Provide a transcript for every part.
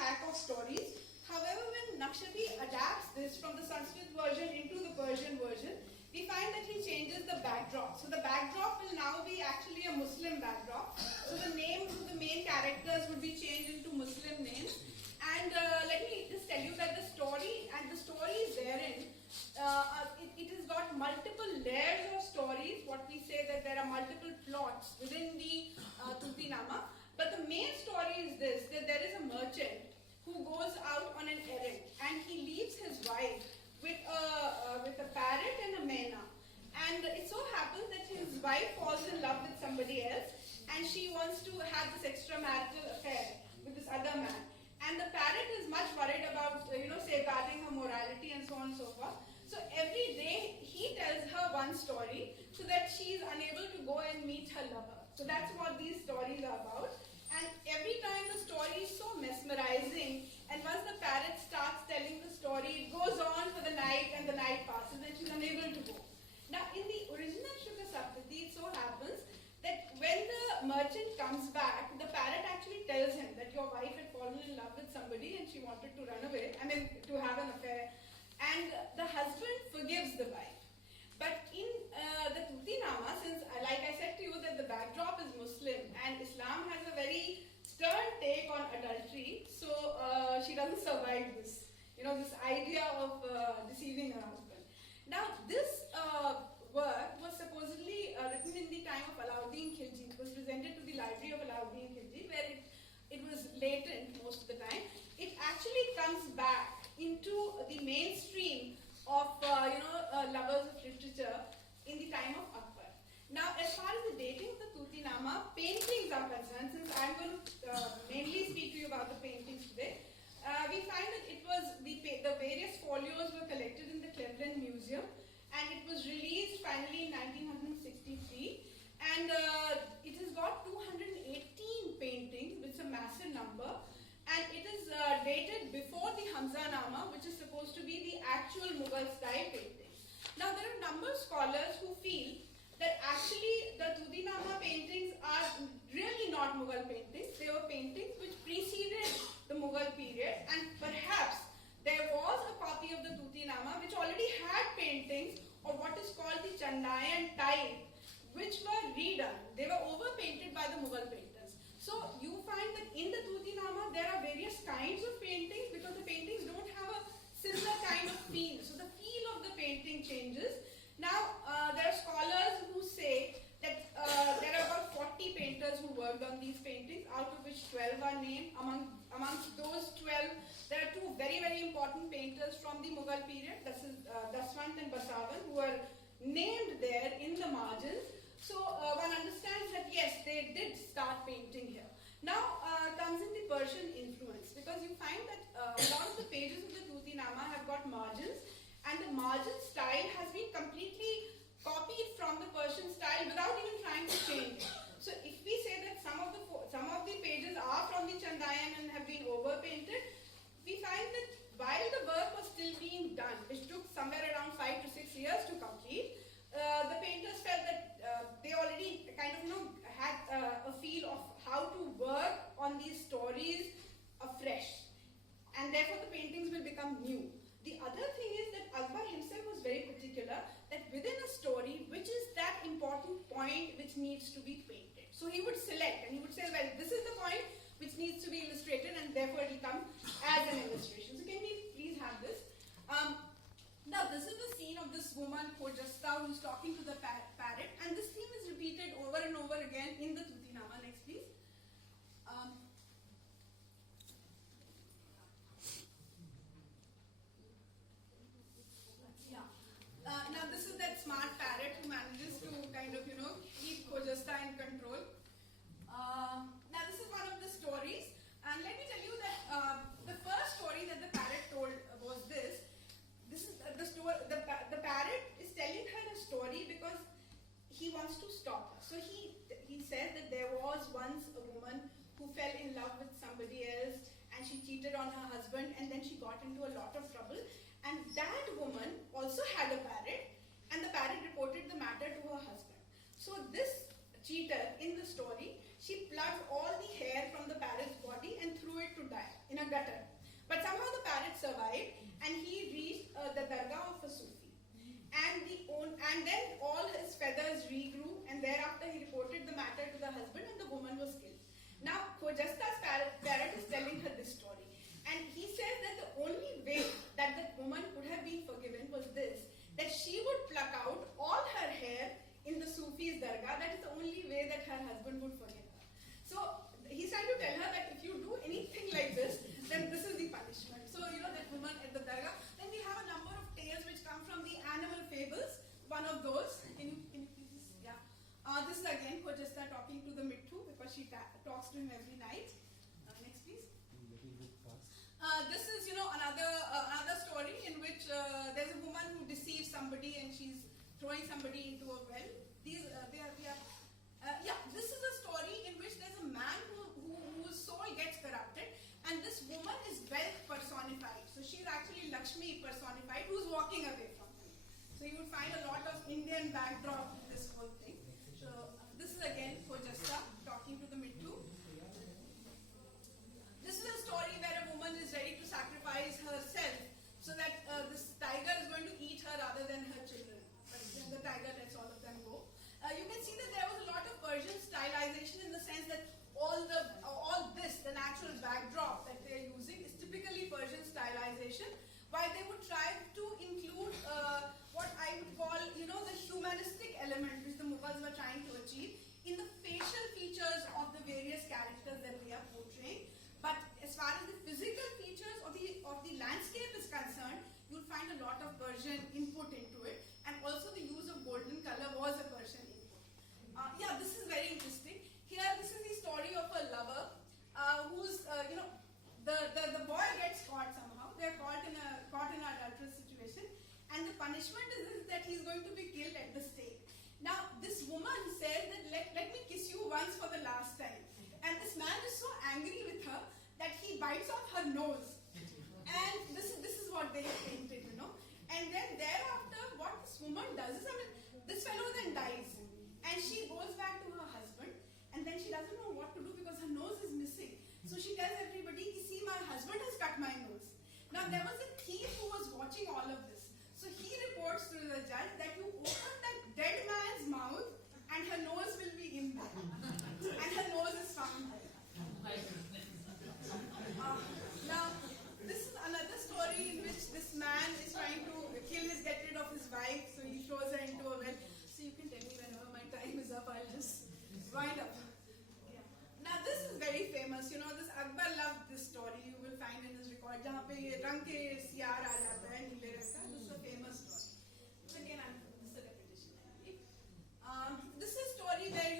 pack of stories. However, when Naqshbandi adapts this from the Sanskrit version into the Persian version, we find that he changes the backdrop. So the backdrop will now be actually a Muslim backdrop. So the names of the main characters would be changed into Muslim names. And let me just tell you that the story therein, it has got multiple layers of stories. What we say that there are multiple plots within the Tutinama. But the main story is this, that there is a merchant who goes out on an errand and he leaves his wife with a parrot and a maina. And it so happens that his wife falls in love with somebody else and she wants to have this extramarital affair with this other man. And the parrot is much worried about, safeguarding her morality and so on and so forth. So every day he tells her one story so that she is unable to go and meet her lover. So that's what these stories are about. And every time the story is so mesmerizing, and once the parrot starts telling the story, it goes on for the night and the night passes and she's unable to go. Now in the original Shukha Saptati, it so happens that when the merchant comes back, the parrot actually tells him that your wife had fallen in love with somebody and she wanted to run away, to have an affair. And the husband forgives the wife. But in the Tutinama, since like I said to you that the backdrop is Muslim and Islam has a very stern take on adultery, so she doesn't survive this, this idea of deceiving her husband. Now this work was supposedly written in the time of Alauddin Khilji. It was presented to the library of Alauddin Khilji where it was latent most of the time. It actually comes back into the mainstream of lovers of literature in the time of Akbar. Now, as far as the dating of the Tutinama, paintings are concerned, since I'm going to mainly speak to you about the paintings today, we find that it was the various folios were collected in the Cleveland Museum, and it was released finally in 1963, and it has got 218 paintings, which is a massive number. And it is dated before the Hamzanama, which is supposed to be the actual Mughal style painting. Now there are a number of scholars who feel that actually the Tutinama paintings are really not Mughal paintings. They were paintings which preceded the Mughal period, and perhaps there was a copy of the Tutinama which already had paintings of what is called the Chandayan type, which were redone. They were overpainted by the Mughal painters. So you find that in the Tutinama there are various kinds of paintings because the paintings don't have a similar kind of feel. So the feel of the painting changes. Now there are scholars who say that there are about 40 painters who worked on these paintings, out of which 12 are named. Amongst those 12, there are two very, very important painters from the Mughal period. This is Daswant and Basavan, who are named there in the margins. So one understands that yes, they did start painting here. Now comes in the Persian influence, because you find that a lot of the pages of the Tutinama have got margins, and the margin style has been completely copied from the Persian style without even trying to change it. So if we say that some of the pages are from the Chandayan and have been overpainted, we find that while the work was still being done, which took somewhere around 5 to 6 years to complete, the painters felt that they already kind of had a feel of how to work on these stories afresh, and therefore the paintings will become new. The other thing is that Akbar himself was very particular that within a story, which is that important point which needs to be painted. So he would select and he would say, well, this is the point which needs to be illustrated, and therefore it will come as an illustration. So can we please have this? Now this is the scene of this woman, Khojasta, who's talking to the parrot, and this theme is repeated over and over again in the Tutinama. Next please. Now this is that smart parrot who manages to kind of, keep Khojasta in control. Now this is one of the stories, and let me tell you that the first story that the parrot told was this. This is the story. The parrot is telling her a story because he wants to stop her. So he says that survived, and he reached the dargah of a Sufi. And then all his feathers regrew, and thereafter he reported the matter to the husband, and the woman was killed. Now, Khojasta's parrot is telling her this story, and he says that the only way that the woman could have been forgiven was this: that she would pluck out all her hair in the Sufi's dargah. That is the only way that her husband would forgive her. So he's trying to tell her that if you do anything like this, then this is the punishment. So that woman at the dargah. Then we have a number of tales which come from the animal fables. One of those, can you please, yeah. This is again Khojasta talking to the Mittu, because she talks to him every night. Next, please. This is, another story in which there's a woman who deceives somebody and she's throwing somebody into a well. This is a story in which there's a man whose soul gets corrupted, and this woman is wealth personified. So she's actually Lakshmi personified, who's walking away from him. So you would find a lot of Indian backdrop to this whole thing. So this is again Khojasta talking to the Mittu. This is a story where a woman is ready to sacrifice herself so that this tiger is going to eat her rather than her children. But then the tiger lets all of them go. You can see that there was a lot of Persian stylization, in the sense that all this, the natural backdrop that they are using, is typically Persian stylization, while they would try to include what I would call, the humanistic element which the Mughals were trying to achieve in the facial features of the various characters that they are portraying. But as far as the physical features of the landscape is concerned, you'll find a lot of Persian input into it, and also the use of golden color was a Persian input. This is very interesting. Here, this is the story of a lover who's, the boy gets caught somehow. They're caught in an adulterous situation, and the punishment is that he's going to be killed at the stake. Now, this woman says that let me kiss you once for the last time. And this man is so angry with her that he bites off her nose. And this is what they have painted, And then thereafter, what this woman does is, this fellow then dies. And she goes back to her husband, and then she doesn't know what to do because her nose is missing. So she tells everybody, see, my husband has cut my nose. Now, there was a thief who was watching all of this. So he reports to the judge that you open that dead man's mouth and her nose will be in there. And her nose is found there. Now, this is another story in which this man is trying to get rid of his wife, so he throws her into a well. So you can tell me whenever my time is up, I'll just wind up. Yeah. Now, this is very famous. This Akbar loved this story. You will find in his record, जहाँ पे ये रंग के सियार आ जाता है नीले रंग का. This is a famous story. Again, this is a repetition. This is a story where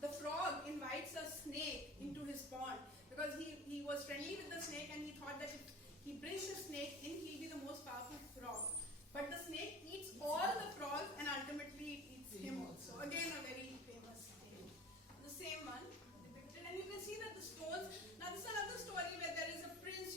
the frog invites a snake into his pond because he was friendly with the snake, and he thought that if he brings the snake in, he'll be the most powerful frog. But the snake eats all the frogs, and ultimately it eats him also. Again, a very famous tale. The same one depicted, and you can see that the stones. Now, this is another story where there is a prince,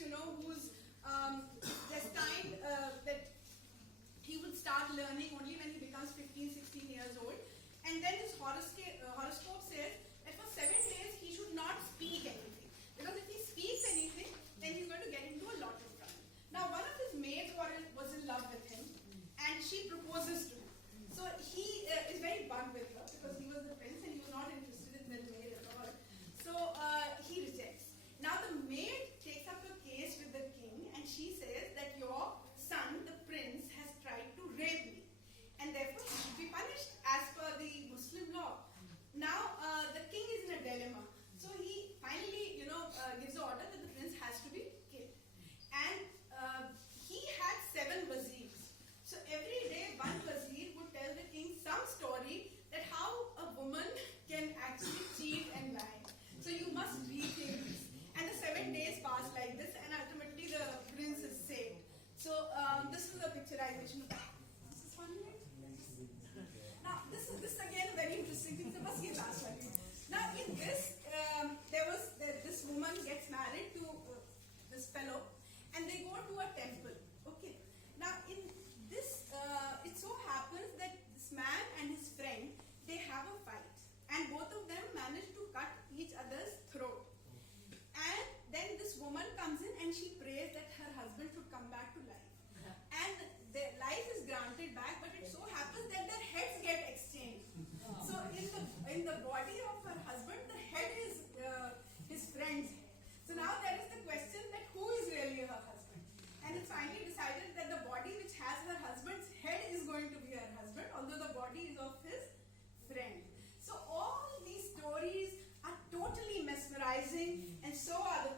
rising, and so are the